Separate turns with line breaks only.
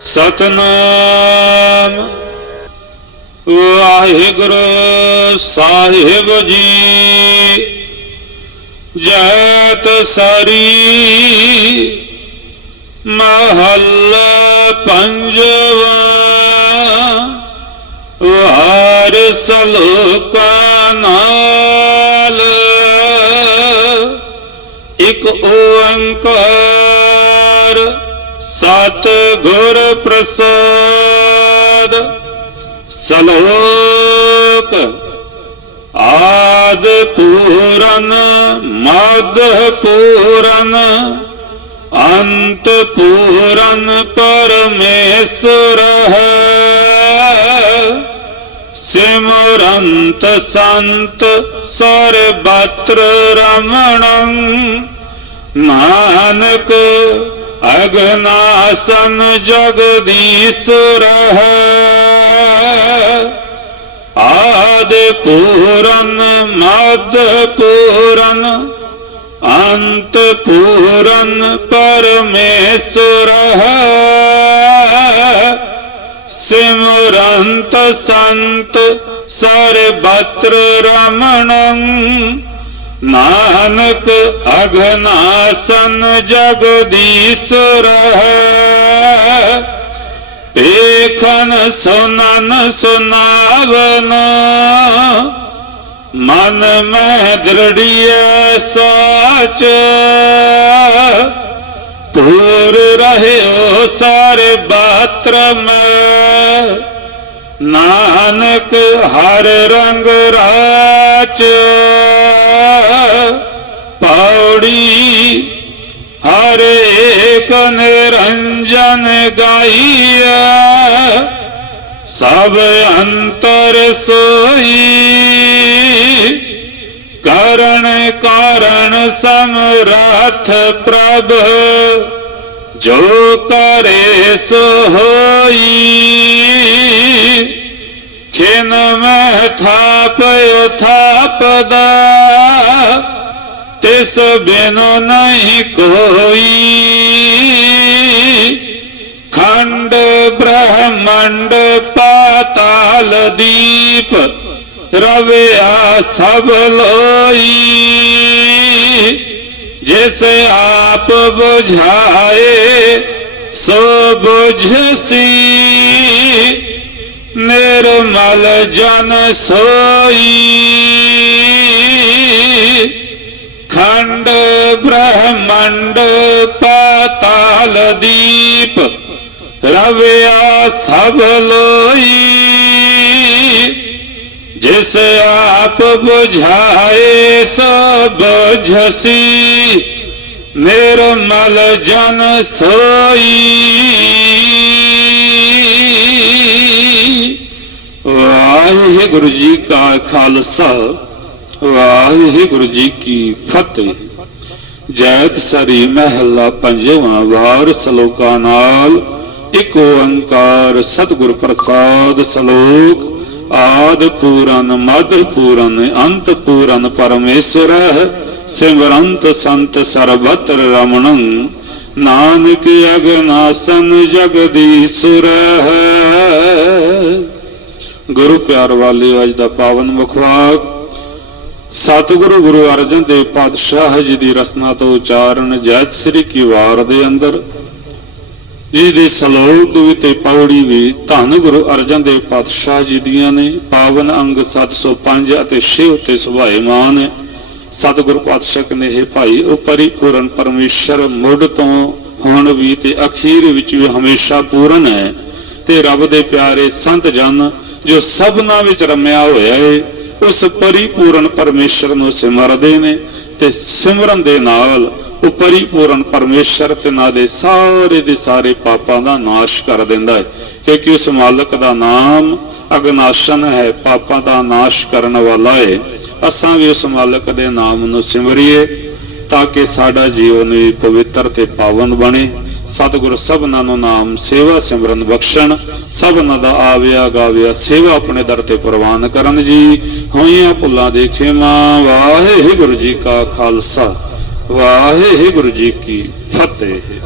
ਸਤਨਾਮ। ਵਾਹਿਗੁਰੂ ਸਾਹਿਬ ਜੀ। ਜੈਤ ਸਰੀ ਮਹੱਲ ਪੰਜਵਾ। ਵਾਰ ਸਲੋਕਾ ਨਾਲ ਇਕ ਓੰਕਾਰ ਸਤ ਗੁਰ ਪ੍ਰਸਾਦ, ਸਲੋਕ ਆਦ ਪੂਰਨ ਮਦ ਪੂਰਨ, ਅੰਤ ਪੂਰਨ ਪਰਮੇਸ਼ਰ ਹੈ। ਸਿਮਰੰਤ ਸੰਤ ਸਰਬਤਰ ਰਮਣੰ, ਨਾਨਕ ਅਗਨਾਸਨ ਜਗਦੀਸ਼ਰ ਹੈ ਆਦ ਪੂਰਨ ਮਦ ਪੂਰਨ, ਅੰਤ ਪੂਰਨ ਪਰਮੇਸ਼ਰ ਹੈ। ਸਿਮਰੰਤ ਸੰਤ ਸਰਬਤਰ ਰਮਣੰ ਨਾਨਕ ਅਗਨਾਸਨ ਜਗਦੀਸ਼ਰ ਹੈ। ਸੁਨਨ ਸੁਨਾਵਨ, ਮਨ ਮੈਂ ਦ੍ਰਿੜੀਐ ਸਾਚ। ਪੂਰ ਰਹਿਓ ਸਾਰੇ ਬਾਤਰ ਮੈਂ ਨਾਨਕ ਹਰ ਰੰਗ ਰਾਚ, ਪੌੜੀ ਹਰ ਏਕ ਨਿਰੰਜਨ ਗਾਈਆ ਸਭ ਅੰਤਰ ਸੋਈ। ਕਰਨ ਕਾਰਣ ਸਮਰਥ ਪ੍ਰਭ, ਜੋ ਕਰੇ ਸੋ ਹੋਈ ਮੈਂ ਥਾਪ ਥਾਪਦਾ ਤਿਸ ਬਿਨ ਨਹੀਂ ਕੋਈ। ਖੰਡ ਬ੍ਰਹਮੰਡ ਪਾਤਾਲ ਦੀਪ, ਰਵਿਆ ਸਭ ਲੋਈ। ਜਿਸ ਆਪ 부ਝਾਏ ਸੋ। 부 ਮਲ ਜਨ ਸੋਈ। ਖੰਡ ਬ੍ਰਹਮੰਡ ਪਾਤਾਲ ਦੀਪ, ਰਵਿਆ ਸਭ ਲੋਈ। ਜਿਸ ਆਪ ਬੁਝਾਏ ਸਭ ਝਸੀ, ਨਿਰਮਲ ਜਨ ਸੋਈ। ਵਾਹਿਗੁਰੂ ਜੀ ਕਾ ਖਾਲਸਾ, ਵਾਹਿਗੁਰੂ ਜੀ ਕੀ ਫਤਿਹ। ਜੈਤ ਸਰੀ ਮਹਿਲਾ ਪੰਜਵਾਂ, ਵਾਰ ਸਲੋਕਾਂ ਨਾਲ ਇੱਕ ਓੰਕਾਰ, ਸਤਿਗੁਰ ਪ੍ਰਸਾਦ ਸਲੋਕ, ਆਦ ਪੂਰਨ, ਮਦ ਪੂਰਨ, ਅੰਤ ਪੂਰਨ ਪਰਮੇਸ਼ਰ, ਸਿਮਰੰਤ ਸੰਤ ਸਰਬਤਰ ਰਮਣੰ। ਨਾਨਕ ਅਗਨਾਸਨ ਜਗਦੀਸ਼ੁਰ। ਗੁਰੂ ਪਿਆਰ ਵਾਲਿਓ ਅੱਜ ਦਾ ਪਾਵਨ ਮੁਖਵਾਕ ਸਤਿਗੁਰੂ ਗੁਰੂ ਅਰਜਨ ਦੇਵ ਪਾਤਸ਼ਾਹ ਜੀ ਦੀ ਰਸਨਾ ਤੋਂ ਉਚਾਰਨ ਜੈਤ ਸ੍ਰੀ ਕੀ ਵਾਰ ਦੇ ਅੰਦਰ, ਜੀ ਦੇ ਸ਼ਲੋਕ ਵੀ ਤੇ ਪੌੜੀ ਵੀ ਧੰਨ ਗੁਰੂ ਅਰਜਨ ਦੇਵ ਪਾਤਸ਼ਾਹ ਜੀ ਦੀਆਂ ਨੇ, ਪਾਵਨ ਅੰਗ 705 ਅਤੇ 6 ਉੱਤੇ ਸੁਭਾਏਮਾਨ ਹੈ ਸਤਿਗੁਰੂ ਪਾਤਸ਼ਾਹ ਨੇ ਇਹ ਭਾਈ ਉਹ ਪਰਿਪੂਰਨ ਪਰਮੇਸ਼ਰ ਮੁੱਢ ਤੋਂ ਹੁਣ ਵੀ ਤੇ ਅਖੀਰ ਵਿੱਚ ਵੀ ਹਮੇਸ਼ਾ ਪੂਰਨ ਹੈ। ਤੇ ਰੱਬ ਦੇ ਪਿਆਰੇ ਸੰਤ ਜਨ ਜੋ ਸਭਨਾ ਵਿੱਚ ਰਮਿਆ ਹੋਇਆ ਹੈ ਉਸ ਪਰਿਪੂਰਨ ਪਰਮੇਸ਼ਰ ਨੂੰ ਸਿਮਰਦੇ ਨੇ ਤੇ ਸਿਮਰਨ ਦੇ ਨਾਲ ਉਹ ਪਰਿਪੂਰਨ ਪਰਮੇਸ਼ਰ ਤੇ ਨਾ ਦੇ ਸਾਰੇ ਦੇ ਸਾਰੇ ਪਾਪਾਂ ਦਾ ਨਾਸ਼ ਕਰ ਦਿੰਦਾ ਹੈ। ਕਿਉਂਕਿ ਉਸ ਮਾਲਕ ਦਾ ਨਾਮ ਅਗਨਾਸ਼ਨ ਹੈ, ਪਾਪਾਂ ਦਾ ਨਾਸ਼ ਕਰਨ ਵਾਲਾ ਹੈ ਅਸਾਂ ਵੀ ਉਸ ਮਾਲਕ ਦੇ ਨਾਮ ਨੂੰ ਸਿਮਰੀਏ ਤਾਂ ਕਿ ਸਾਡਾ ਜੀਵਨ ਵੀ ਪਵਿੱਤਰ ਤੇ ਪਾਵਨ ਬਣੇ। ਸਤਿਗੁਰ ਸਭਨਾਂ ਨੂੰ ਨਾਮ, ਸੇਵਾ ਸਿਮਰਨ ਬਖਸ਼ਣ, ਸਭਨਾਂ ਦਾ ਆਵਿਆ ਗਾਵਿਆ ਸੇਵਾ ਆਪਣੇ ਦਰ ਤੇ ਪ੍ਰਵਾਨ ਕਰਨ ਜੀ। ਹੋਈਆਂ ਭੁੱਲਾਂ ਦੇ ਖੇਮਾ, ਵਾਹਿਗੁਰੂ ਜੀ ਕਾ ਖਾਲਸਾ, ਵਾਹਿਗੁਰੂ ਜੀ ਕੀ ਫਤਿਹ।